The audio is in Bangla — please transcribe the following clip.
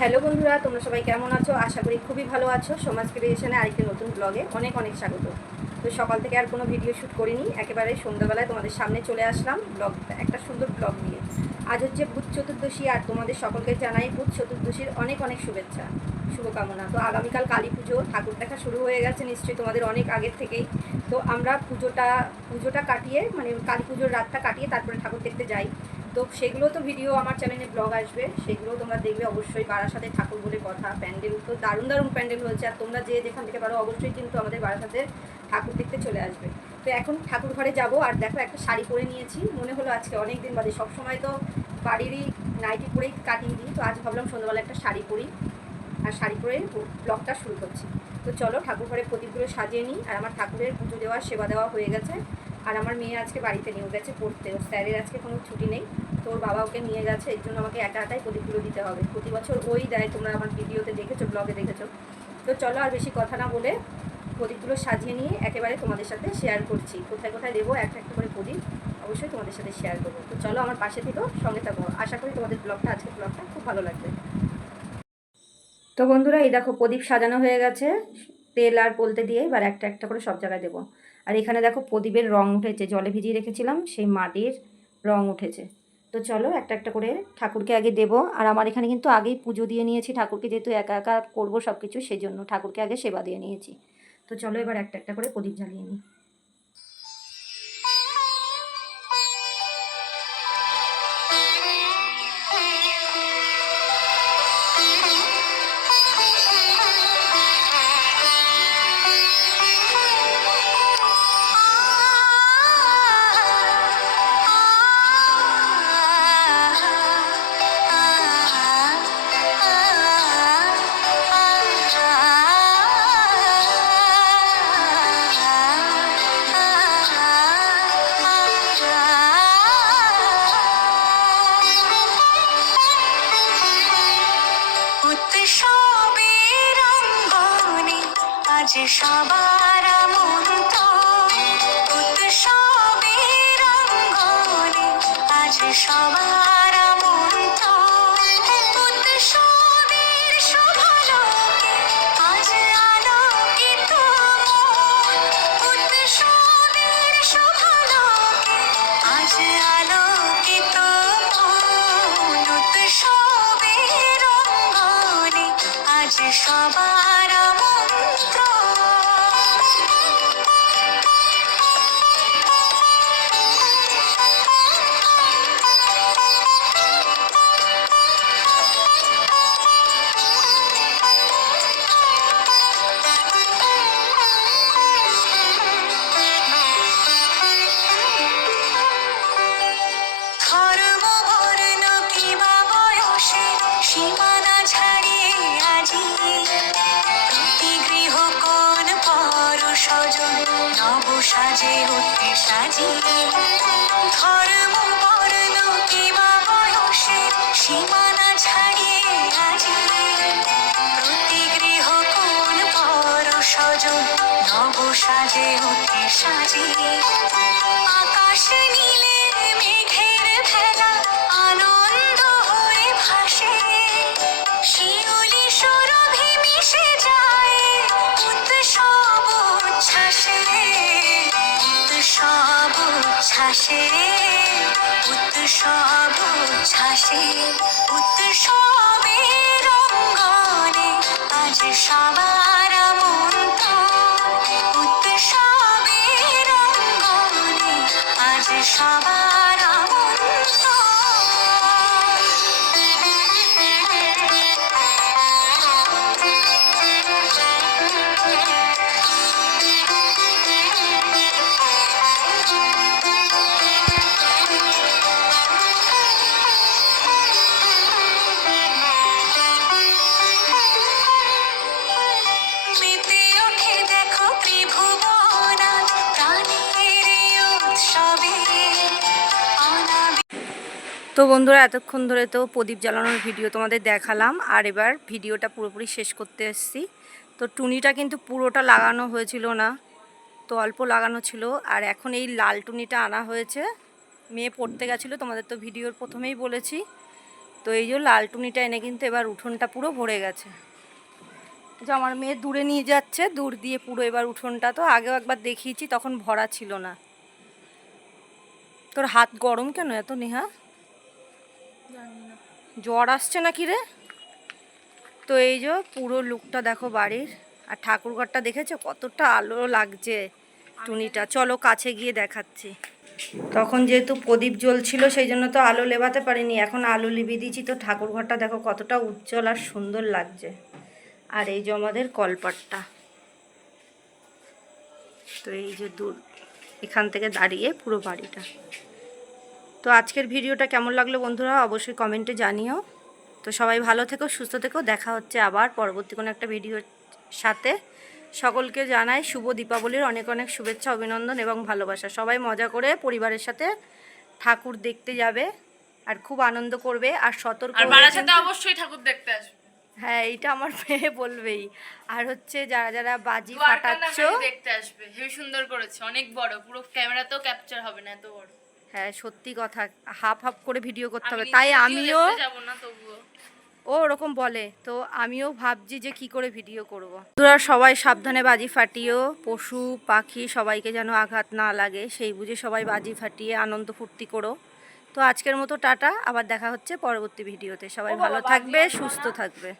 হ্যালো বন্ধুরা, তোমরা সবাই কেমন আছো? আশা করি খুবই ভালো আছো। সমাজ ক্রিয়েশনে আরেকটি নতুন ব্লগে অনেক অনেক স্বাগত। তো সকাল থেকে আর কোনো ভিডিও শ্যুট করিনি, একেবারে সন্ধ্যাবেলায় তোমাদের সামনে চলে আসলাম একটা সুন্দর ব্লগ নিয়ে। আজ হচ্ছে বুধ চতুর্দশী, আর তোমাদের সকলকে জানাই বুধ চতুর্দশীর অনেক অনেক শুভেচ্ছা, শুভকামনা। তো আগামীকাল কালী পুজো, ঠাকুর দেখা শুরু হয়ে গেছে নিশ্চয়ই তোমাদের অনেক আগের থেকেই। তো আমরা পুজোটা কাটিয়ে, মানে কালী পুজোর রাতটা কাটিয়ে তারপরে ঠাকুর দেখতে যাই। তো সেগুলো তো ভিডিও আমার চ্যানেলে ব্লগ আসবে, সেগুলো তোমরা দেখবে অবশ্যই। বারাসাতে ঠাকুর বলে কথা, প্যান্ডেল তো দারুণ দারুণ প্যান্ডেল হয়েছে, আর তোমরা যে যেখান থেকে পারো অবশ্যই কিন্তু আমাদের বারাসাতে ঠাকুর দেখতে চলে আসবে। তো এখন ঠাকুর ঘরে যাব, আর দেখো একটা শাড়ি পরে নিয়েছি। মনে হলো আজকে অনেক দিন বাদে, সবসময় তো বাড়িরই নাইটি পরেই কাটিয়ে দিই, তো আজ ভাবলাম সন্ধ্যাবেলা একটা শাড়ি পরি, আর শাড়ি পরে ব্লগটা শুরু করছি। তো চলো ঠাকুর ঘরে প্রদীপগুলো সাজিয়ে নিই। আর আমার ঠাকুরের পুজো দেওয়া, সেবা দেওয়া হয়ে গেছে। আর আমার মেয়ে আজকে বাড়িতে নিয়ে গেছে পড়তে, ওর স্যারের আজকে কোনো ছুটি নেই, তো ওর বাবা ওকে নিয়ে গেছে। এর জন্য আমাকে একা একাই প্রদীপগুলো দিতে হবে। প্রতি বছর ওই দেয়, তোমরা আমার ভিডিওতে দেখেছো, ব্লগে দেখেছো। তো চলো আর বেশি কথা না বলে প্রদীপগুলো সাজিয়ে নিয়ে একেবারে তোমাদের সাথে শেয়ার করছি। কোথায় কোথায় দেবো একটা একটা করে প্রদীপ অবশ্যই তোমাদের সাথে শেয়ার করবো। তো চলো আমার পাশে থেকেও, সঙ্গে থাকো। আশা করি তোমাদের আজকের ব্লগটা খুব ভালো লাগবে। তো বন্ধুরা, এই দেখো প্রদীপ সাজানো হয়ে গেছে তেল আর বলতে দিয়ে। এবার একটা একটা করে সব জায়গায় দেবো। আর এখানে দেখো প্রদীপের রং উঠেছে, জলে ভিজিয়ে রেখেছিলাম, সেই মাটির রং উঠেছে। তো চলো একটা একটা করে ঠাকুরকে আগে দেবো। আর আমার এখানে কিন্তু আগেই পুজো দিয়ে নিয়েছি ঠাকুরকে, যেহেতু একা একা করবো সব কিছু, সেই জন্য ঠাকুরকে আগে সেবা দিয়ে নিয়েছি। তো চলো এবার একটা একটা করে প্রদীপ জ্বালিয়ে নিই। সবার আমন্ত্রণ উৎসবের অঙ্গনে, আজ সবার আমন্ত্রণ উৎসবের শুভালোকে, আজ আলোকিত মন উৎসবের শুভালোকে, আজ আলোকিত মন উৎসবের অঙ্গনে, আজ সবার সীমানা ছাড়িয়ে আজি প্রতি গৃহ কোন পর সজন নব সাজে উঠে সাজিয়ে, ধর্ম বর্ণ কিবা বয়সে সীমানা ছাড়িয়ে আজি প্রতি গৃহ কোন পর সজন নব সাজে উঠে সাজিয়ে, আকাশ নীলে মেঘের ভেলা আনন্দ হয়ে ভাসে, শিউলি সুরভি মিশে যায় উৎসব উচ্ছ্বাসে, উৎসব উচ্ছ্বাসে, উৎসব উচ্ছ্বাসে, উৎসবের অঙ্গনে, আজ সবার আমন্ত্রণ উৎসবের অঙ্গনে, আজ সবার আমন্ত্রণ। মেতে ওঠে দেখো ত্রিভুবন আজ প্রাণের উৎসবে, তো বন্ধুরা, এতক্ষণ ধরে তো প্রদীপ জ্বালানোর ভিডিও তোমাদের দেখালাম, আর এবার ভিডিওটা পুরোপুরি শেষ করতে এসেছি। তো টুনিটা কিন্তু পুরোটা লাগানো হয়েছিল না, তো অল্প লাগানো ছিল। আর এখন এই লাল টুনিটা আনা হয়েছে, মেয়ে পড়তে গেছিলো, তোমাদের তো ভিডিওর প্রথমেই বলেছি। তো এই যে লাল টুনিটা এনে কিন্তু এবার উঠোনটা পুরো ভরে গেছে। যে আমার মেয়ে দূরে নিয়ে যাচ্ছে, দূর দিয়ে পুরো এবার উঠোনটা, তো আগেও একবার দেখিয়েছি তখন ভরা ছিল না। তোর হাত গরম কেন এত নেহা? জ্বর আসছে নাকি রে? তো এই যে পুরো লুকটা দেখো বাড়ির, আর ঠাকুরঘরটা দেখেছো কতটা আলো লাগছে টুনিটা। চলো কাছে গিয়ে দেখাচ্ছি। তখন যেহেতু প্রদীপ জ্বলছিল সেই জন্য তো আলো লেবাতে পারিনি, এখন আলো লিবিয়ে দিয়েছি। তো ঠাকুরঘরটা দেখো কতটা উজ্জ্বল আর সুন্দর লাগছে। আর এই যে আমাদের কলপাটটা, তো এই যে দূর এখান থেকে দাঁড়িয়ে পুরো বাড়িটা। তো আজকের ভিডিওটা কেমন লাগলো বন্ধুরা অবশ্যই কমেন্টে জানিও। তো সবাই ভালো থেকো, সুস্থ থেকো, দেখা হচ্ছে আবার পরবর্তী কোনো একটা ভিডিওর সাথে। সকলকে জানাই শুভ দীপাবলির অনেক অনেক শুভেচ্ছা, অভিনন্দন এবং ভালোবাসা। সবাই মজা করে পরিবারের সাথে ঠাকুর দেখতে যাবে আর খুব আনন্দ করবে। আর সতর্ক আর হয়ে বারাসাতে কিন্তু- অবশ্যই ঠাকুর দেখতে আসবে। হ্যাঁ এইটা আমার মেয়ে বলবেই। আর হচ্ছে যারা যারা বাজি দুয়ারকান্না ফাটাচ্ছ, বাড়ি দেখতে আসবে, হেবি সুন্দর করেছে, অনেক বড়, পুরো ক্যামেরাতেও ক্যাপচার হবে না, এত বড়। হ্যাঁ সত্যি কথা, হাফ হাফ করে ভিডিও করতে হবে। আমি তাই নিজে আমিও, দেখতে যাবো না তবুও। ও ওরকম বলে, তো আমিও ভাবছি যে কি করে ভিডিও করব। তোরা সবাই সাবধানে বাজি ফাটিও, পশু পাখি সবাইকে যেন আঘাত না লাগে সেই বুঝে সবাই বাজি ফাটিয়ে আনন্দ ফুর্তি করো। তো আজকের মতো টাটা, আবার দেখা হচ্ছে পরবর্তী ভিডিওতে। সবাই ভালো থাকবে, সুস্থ থাকবে।